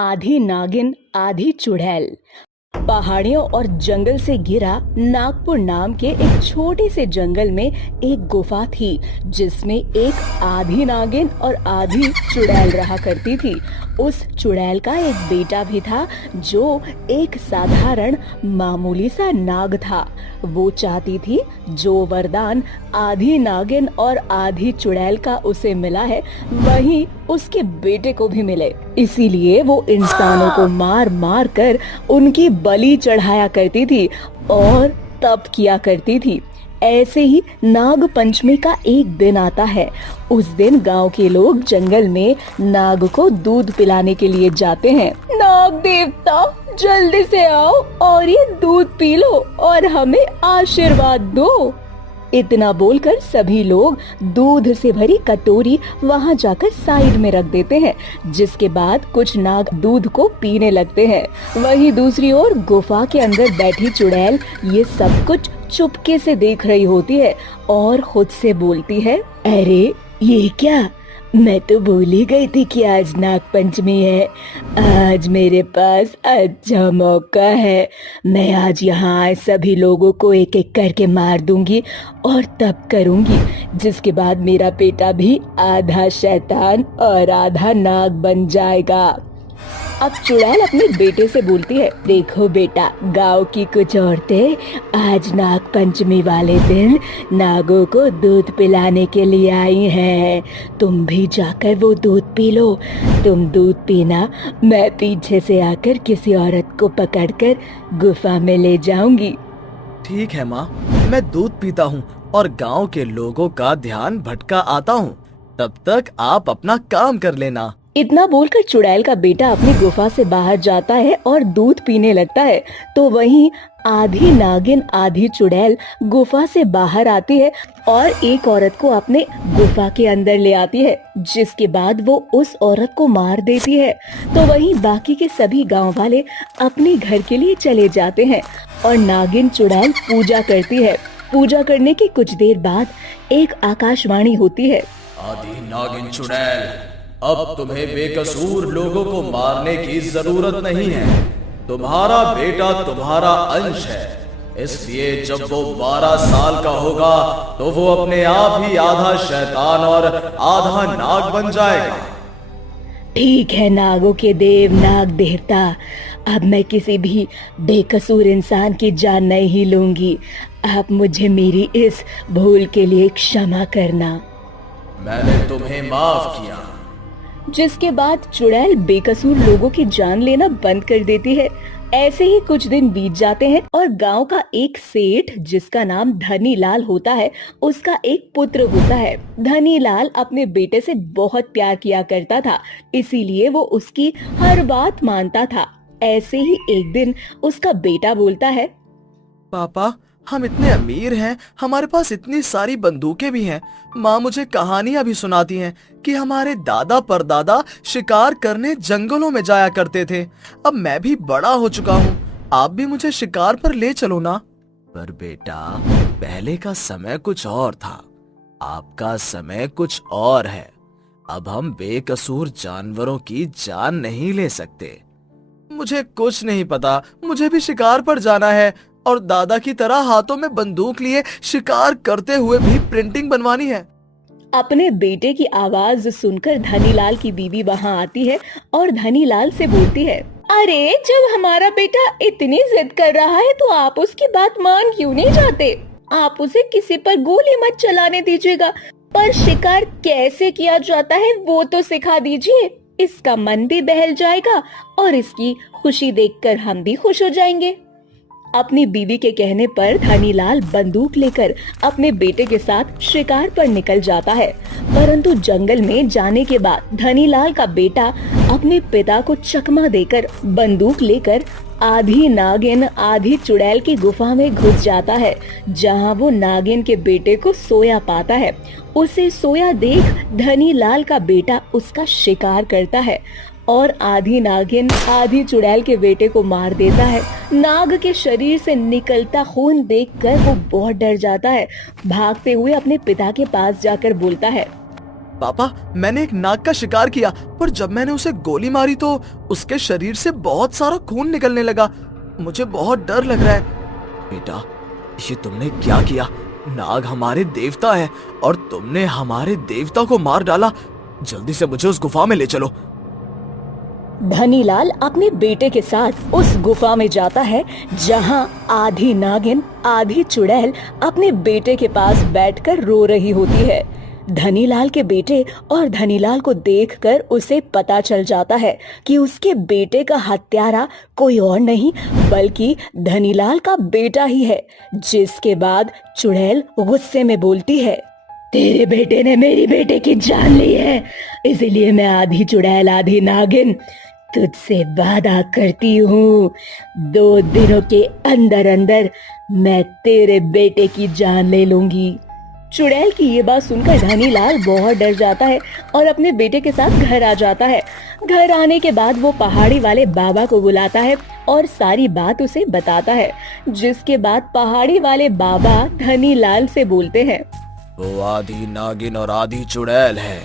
आधी नागिन आधी चुड़ैल। पहाड़ियों और जंगल से घिरा नागपुर नाम के एक छोटे से जंगल में एक गुफा थी जिसमें एक आधी नागिन और आधी चुड़ैल रहा करती थी। उस चुड़ैल का एक बेटा भी था जो एक साधारण मामूली सा नाग था। वो चाहती थी जो वरदान आधी नागिन और आधी चुड़ैल का उसे मिला है वही उसके बेटे को भी मिले। इसीलिए वो इंसानों को मार मार कर उनकी बलि चढ़ाया करती थी और तप किया करती थी। ऐसे ही नाग पंचमी का एक दिन आता है। उस दिन गांव के लोग जंगल में नाग को दूध पिलाने के लिए जाते हैं। नाग देवता जल्दी से आओ और ये दूध पी लो और हमें आशीर्वाद दो। इतना बोलकर सभी लोग दूध से भरी कटोरी वहां जाकर साइड में रख देते हैं, जिसके बाद कुछ नाग दूध को पीने लगते हैं। वहीं दूसरी ओर गुफा के अंदर बैठी चुड़ैल ये सब कुछ चुपके से देख रही होती है और खुद से बोलती है, अरे ये क्या, मैं तो भूल ही गई थी कि आज नाग पंचमी है। आज मेरे पास अच्छा मौका है। मैं आज यहाँ आए सभी लोगों को एक एक करके मार दूंगी और तब करूंगी, जिसके बाद मेरा बेटा भी आधा शैतान और आधा नाग बन जाएगा। अब चुड़ैल अपने बेटे से बोलती है, देखो बेटा, गांव की कुछ औरतें आज नाग पंचमी वाले दिन नागों को दूध पिलाने के लिए आई हैं। तुम भी जाकर वो दूध पी लो। तुम दूध पीना, मैं पीछे से आकर किसी औरत को पकड़कर गुफा में ले जाऊंगी। ठीक है माँ, मैं दूध पीता हूँ और गांव के लोगों का ध्यान भटका आता हूँ। तब तक आप अपना काम कर लेना। इतना बोलकर चुड़ैल का बेटा अपनी गुफा से बाहर जाता है और दूध पीने लगता है। तो वहीं आधी नागिन आधी चुड़ैल गुफा से बाहर आती है और एक औरत को अपने गुफा के अंदर ले आती है, जिसके बाद वो उस औरत को मार देती है। तो वहीं बाकी के सभी गांव वाले अपने घर के लिए चले जाते हैं और नागिन चुड़ैल पूजा करती है। पूजा करने की कुछ देर बाद एक आकाशवाणी होती है, आधी नागिन चुड़ैल, अब तुम्हें बेकसूर लोगों को मारने की जरूरत नहीं है। तुम्हारा बेटा तुम्हारा अंश है, इसलिए जब वो 12 साल का होगा तो वो अपने आप ही आधा शैतान और आधा नाग बन जाएगा। ठीक है नागों के देव, नाग देवता, अब मैं किसी भी बेकसूर इंसान की जान नहीं लूंगी। आप मुझे मेरी इस भूल के लिए क्षमा करना। मैंने तुम्हें माफ किया। जिसके बाद चुड़ैल बेकसूर लोगों की जान लेना बंद कर देती है। ऐसे ही कुछ दिन बीत जाते हैं और गांव का एक सेठ जिसका नाम धनी लाल होता है, उसका एक पुत्र होता है। धनी लाल अपने बेटे से बहुत प्यार किया करता था, इसीलिए वो उसकी हर बात मानता था। ऐसे ही एक दिन उसका बेटा बोलता है, पापा, हम इतने अमीर हैं, हमारे पास इतनी सारी बंदूकें भी हैं। माँ मुझे कहानियां भी सुनाती हैं कि हमारे दादा परदादा शिकार करने जंगलों में जाया करते थे। अब मैं भी बड़ा हो चुका हूँ, आप भी मुझे शिकार पर ले चलो ना। पर बेटा, पहले का समय कुछ और था, आपका समय कुछ और है। अब हम बेकसूर जानवरों की जान नहीं ले सकते। मुझे कुछ नहीं पता, मुझे भी शिकार पर जाना है और दादा की तरह हाथों में बंदूक लिए शिकार करते हुए भी प्रिंटिंग बनवानी है। अपने बेटे की आवाज सुनकर धनीलाल की बीवी वहाँ आती है और धनीलाल से बोलती है, अरे जब हमारा बेटा इतनी जिद कर रहा है तो आप उसकी बात मान क्यों नहीं जाते? आप उसे किसी पर गोली मत चलाने दीजिएगा, पर शिकार कैसे किया जाता है वो तो सिखा दीजिए। इसका मन भी बहल जाएगा और इसकी खुशी देखकर हम भी खुश हो जाएंगे। अपनी बीवी के कहने पर धनीलाल बंदूक लेकर अपने बेटे के साथ शिकार पर निकल जाता है। परंतु जंगल में जाने के बाद धनीलाल का बेटा अपने पिता को चकमा देकर बंदूक लेकर आधी नागिन आधी चुड़ैल की गुफा में घुस जाता है, जहां वो नागिन के बेटे को सोया पाता है। उसे सोया देख धनीलाल का बेटा उसका शिकार करता है और आधी नागिन आधी चुड़ैल के बेटे को मार देता है। नाग के शरीर से निकलता खून देखकर वो बहुत डर जाता है। भागते हुए अपने पिता के पास जाकर बोलता है, पापा, मैंने एक नाग का शिकार किया, पर जब मैंने उसे गोली मारी तो उसके शरीर से बहुत सारा खून निकलने लगा। मुझे बहुत डर लग रहा है। बेटा, ये तुमने क्या किया? नाग हमारे देवता है और तुमने हमारे देवता को मार डाला। जल्दी से मुझे उस गुफा में ले चलो। धनीलाल अपने बेटे के साथ उस गुफा में जाता है जहां आधी नागिन आधी चुड़ैल अपने बेटे के पास बैठकर रो रही होती है। धनीलाल के बेटे और धनीलाल को देखकर उसे पता चल जाता है कि उसके बेटे का हत्यारा कोई और नहीं बल्कि धनीलाल का बेटा ही है। जिसके बाद चुड़ैल गुस्से में बोलती है, तेरे बेटे ने मेरी बेटे की जान ली है, इसलिए मैं आधी चुड़ैल आधी नागिन तुझसे वादा करती हूँ, 2 दिनों के अंदर अंदर मैं तेरे बेटे की जान ले लूंगी। चुड़ैल की ये बात सुनकर धनीलाल बहुत डर जाता है और अपने बेटे के साथ घर आ जाता है। घर आने के बाद वो पहाड़ी वाले बाबा को बुलाता है और सारी बात उसे बताता है। जिसके बाद पहाड़ी वाले बाबा धनीलाल से बोलते हैं, वो आधी नागिन और आधी चुड़ैल है,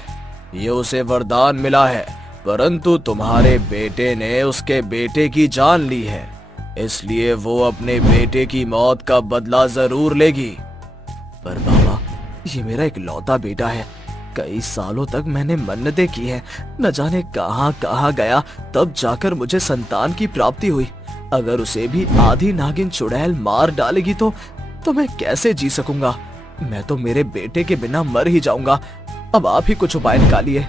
ये उसे वरदान मिला है, परंतु तुम्हारे बेटे ने उसके बेटे की जान ली है, इसलिए वो अपने बेटे की मौत का बदला जरूर लेगी। पर बाबा, ये मेरा इकलौता बेटा है, कई सालों तक मैंने मन्नतें की हैं, न जाने कहां कहां गया, तब जाकर मुझे संतान की प्राप्ति हुई। अगर उसे भी आधी नागिन चुड़ैल मार डालेगी तो मैं कैसे जी सकूंगा? मैं तो मेरे बेटे के बिना मर ही जाऊंगा। अब आप ही कुछ उपाय निकालिए।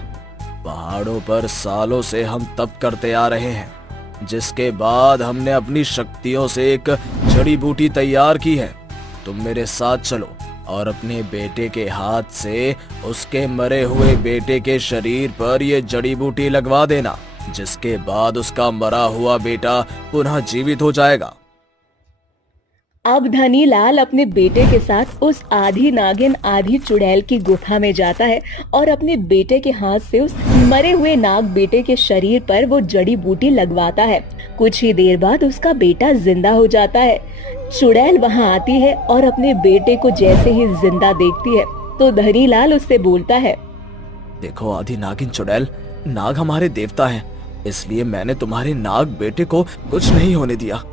पहाड़ों पर सालों से हम तप करते आ रहे हैं, जिसके बाद हमने अपनी शक्तियों से एक जड़ी बूटी तैयार की है। तुम मेरे साथ चलो और अपने बेटे के हाथ से उसके मरे हुए बेटे के शरीर पर ये जड़ी बूटी लगवा देना, जिसके बाद उसका मरा हुआ बेटा पुनः जीवित हो जाएगा। अब धनीलाल अपने बेटे के साथ उस आधी नागिन आधी चुड़ैल की गुफा में जाता है और अपने बेटे के हाथ से उस मरे हुए नाग बेटे के शरीर पर वो जड़ी बूटी लगवाता है। कुछ ही देर बाद उसका बेटा जिंदा हो जाता है। चुड़ैल वहां आती है और अपने बेटे को जैसे ही जिंदा देखती है तो धनीलाल उससे बोलता है, देखो आधी नागिन चुड़ैल, नाग हमारे देवता हैं, इसलिए मैंने तुम्हारे नाग बेटे को कुछ नहीं होने दिया।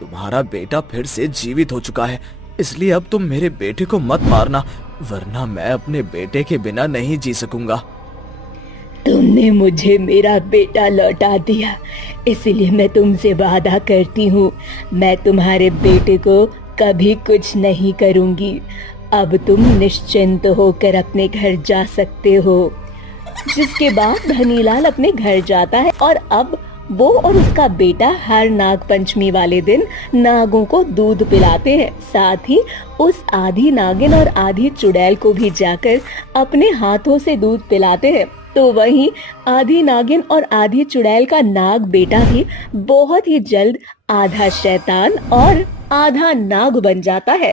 तुम्हारा बेटा फिर से जीवित हो चुका है, इसलिए अब तुम मेरे बेटे को मत मारना, वरना मैं अपने बेटे के बिना नहीं जी सकूंगा। तुमने मुझे मेरा बेटा लौटा दिया, इसलिए मैं तुमसे वादा करती हूँ, मैं तुम्हारे बेटे को कभी कुछ नहीं करूंगी। अब तुम निश्चिंत होकर अपने घर जा सकते हो। जिसके बाद धनीलाल अपने घर जाता है और अब वो और उसका बेटा हर नाग पंचमी वाले दिन नागों को दूध पिलाते हैं। साथ ही उस आधी नागिन और आधी चुड़ैल को भी जाकर अपने हाथों से दूध पिलाते हैं। तो वहीं आधी नागिन और आधी चुड़ैल का नाग बेटा भी बहुत ही जल्द आधा शैतान और आधा नाग बन जाता है।